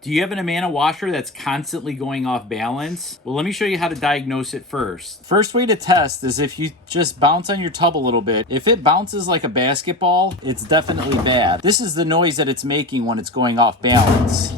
Do you have an Amana washer that's constantly going off balance? Well, let me show you how to diagnose it first. First way to test is if you just bounce on your tub a little bit. If it bounces like a basketball, it's definitely bad. This is the noise that it's making when it's going off balance.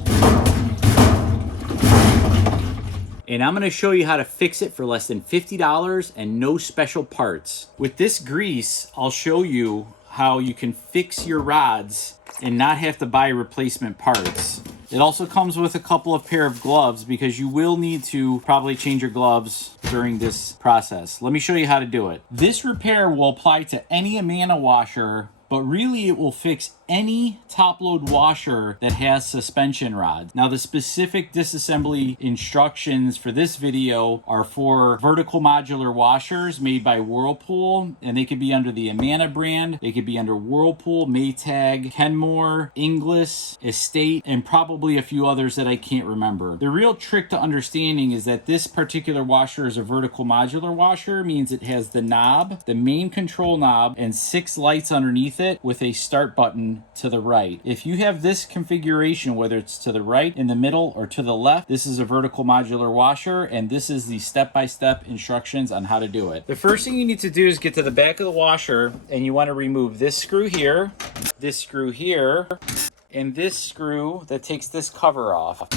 And I'm gonna show you how to fix it for less than $50 and no special parts. With this grease, I'll show you how you can fix your rods and not have to buy replacement parts. It also comes with a couple of pair of gloves because you will need to probably change your gloves during this process. Let me show you how to do it. This repair will apply to any Amana washer, but really it will fix any top load washer that has suspension rods. Now the specific disassembly instructions for this video are for vertical modular washers made by Whirlpool, and they could be under the Amana brand, they could be under Whirlpool, Maytag, Kenmore, Inglis, Estate, and probably a few others that I can't remember. The real trick to understanding is that this particular washer is a vertical modular washer, means it has the knob, the main control knob, and 6 lights underneath it with a start button to the right. If you have this configuration, whether it's to the right, in the middle, or to the left, this is a vertical modular washer, and this is the step-by-step instructions on how to do it. The first thing you need to do is get to the back of the washer, and you want to remove this screw here, and this screw that takes this cover off.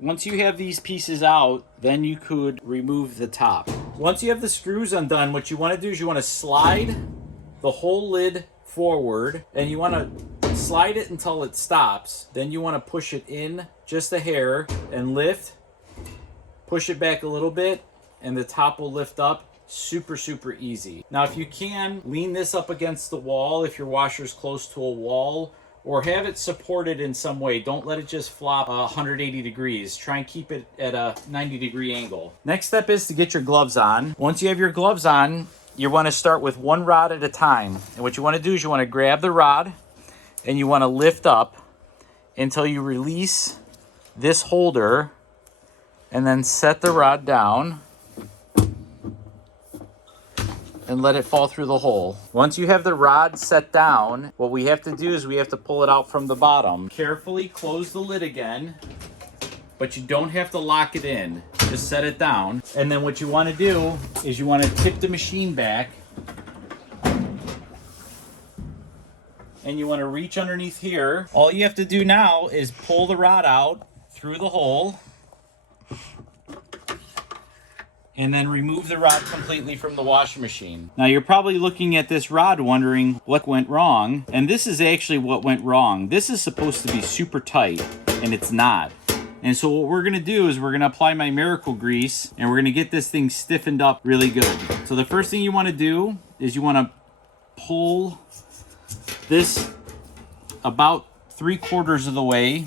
Once you have these pieces out, then you could remove the top. Once you have the screws undone, what you want to do is you want to slide the whole lid forward, and you want to slide it until it stops. Then you want to push it in just a hair and lift, push it back a little bit, and the top will lift up. Super easy. Now if you can, lean this up against the wall if your washer's close to a wall, or have it supported in some way. Don't let it just flop 180 degrees. Try and keep it at a 90-degree angle. Next step is to get your gloves on. Once you have your gloves on, you want to start with one rod at a time. And what you want to do is you want to grab the rod and you want to lift up until you release this holder, and then set the rod down and let it fall through the hole. Once you have the rod set down, what we have to do is we have to pull it out from the bottom. Carefully close the lid again, but you don't have to lock it in. Just set it down. And then what you want to do is you want to tip the machine back, and you want to reach underneath here. All you have to do now is pull the rod out through the hole, and then remove the rod completely from the washing machine. Now you're probably looking at this rod wondering what went wrong, and this is actually what went wrong. This is supposed to be super tight, and it's not. And so what we're gonna do is we're gonna apply my Miracle Grease, and we're gonna get this thing stiffened up really good. So the first thing you wanna do is you wanna pull this about 3/4 of the way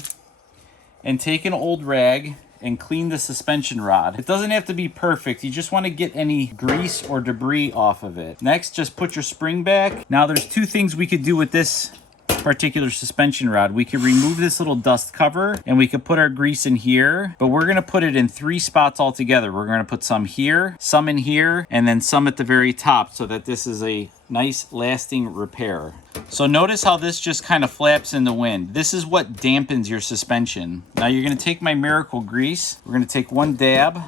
and take an old rag and clean the suspension rod. It doesn't have to be perfect. You just want to get any grease or debris off of it. Next, just put your spring back. Now there's 2 things we could do with this particular suspension rod. We could remove this little dust cover and we could put our grease in here, but we're gonna put it in 3 spots altogether. We're gonna put some here, some in here, and then some at the very top, so that this is a nice lasting repair. So notice how this just kind of flaps in the wind. This is what dampens your suspension. Now you're gonna take my Miracle Grease, we're gonna take 1 dab,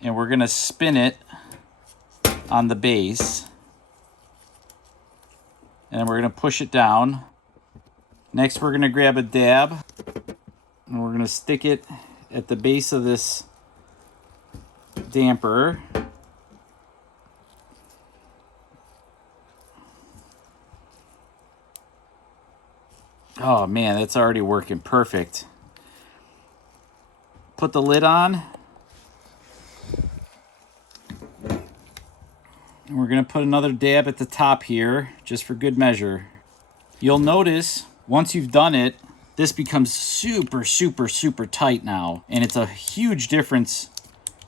and we're gonna spin it on the base. And then we're going to push it down. Next, we're going to grab a dab, and we're going to stick it at the base of this damper. Oh man, that's already working perfect. Put the lid on. And we're going to put another dab at the top here, just for good measure. You'll notice, once you've done it, this becomes super tight now. And it's a huge difference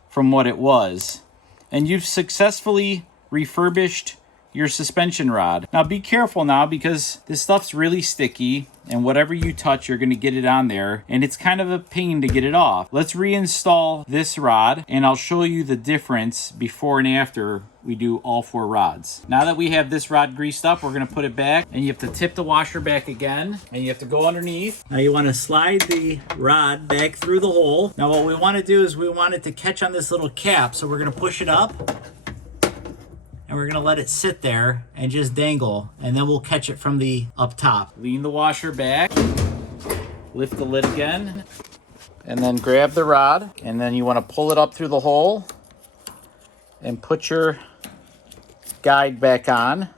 from what it was. And you've successfully refurbished your suspension rod. Now be careful now, because this stuff's really sticky, and whatever you touch, you're going to get it on there, and it's kind of a pain to get it off. Let's reinstall this rod, and I'll show you the difference before and after we do all 4 rods. Now that we have this rod greased up, we're going to put it back, and you have to tip the washer back again, and you have to go underneath. Now you want to slide the rod back through the hole. Now what we want to do is we want it to catch on this little cap, so we're going to push it up, and we're gonna let it sit there and just dangle, and then we'll catch it from the up top. Lean the washer back, lift the lid again, and then grab the rod, and then you wanna pull it up through the hole and put your guide back on,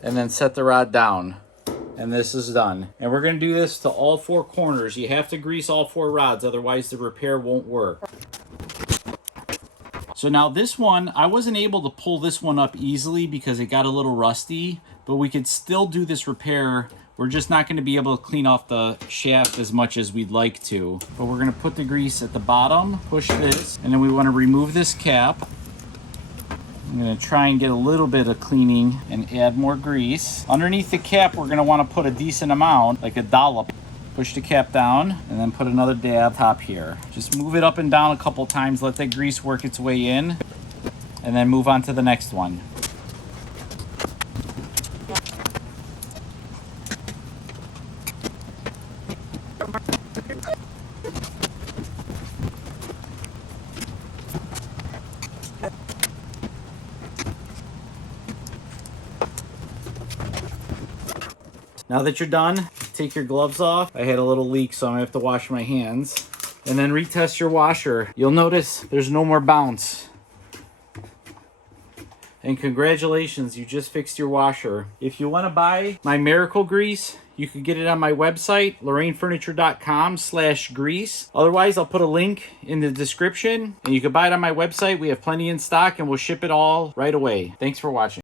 and then set the rod down. And this is done. And we're gonna do this to all 4 corners. You have to grease all 4 rods, otherwise the repair won't work. So now this one, I wasn't able to pull this one up easily because it got a little rusty, but we could still do this repair. We're just not going to be able to clean off the shaft as much as we'd like to. But we're going to put the grease at the bottom, push this, and then we want to remove this cap. I'm going to try and get a little bit of cleaning and add more grease. Underneath the cap, we're going to want to put a decent amount, like a dollop. Push the cap down, and then put another dab top here. Just move it up and down a couple times, let that grease work its way in, and then move on to the next one. Now that you're done, take your gloves off. I had a little leak, so I'm gonna have to wash my hands. And then retest your washer. You'll notice there's no more bounce. And congratulations, you just fixed your washer. If you wanna buy my Miracle Grease, you can get it on my website, LorraineFurniture.com/grease. Otherwise, I'll put a link in the description, and you can buy it on my website. We have plenty in stock, and we'll ship it all right away. Thanks for watching.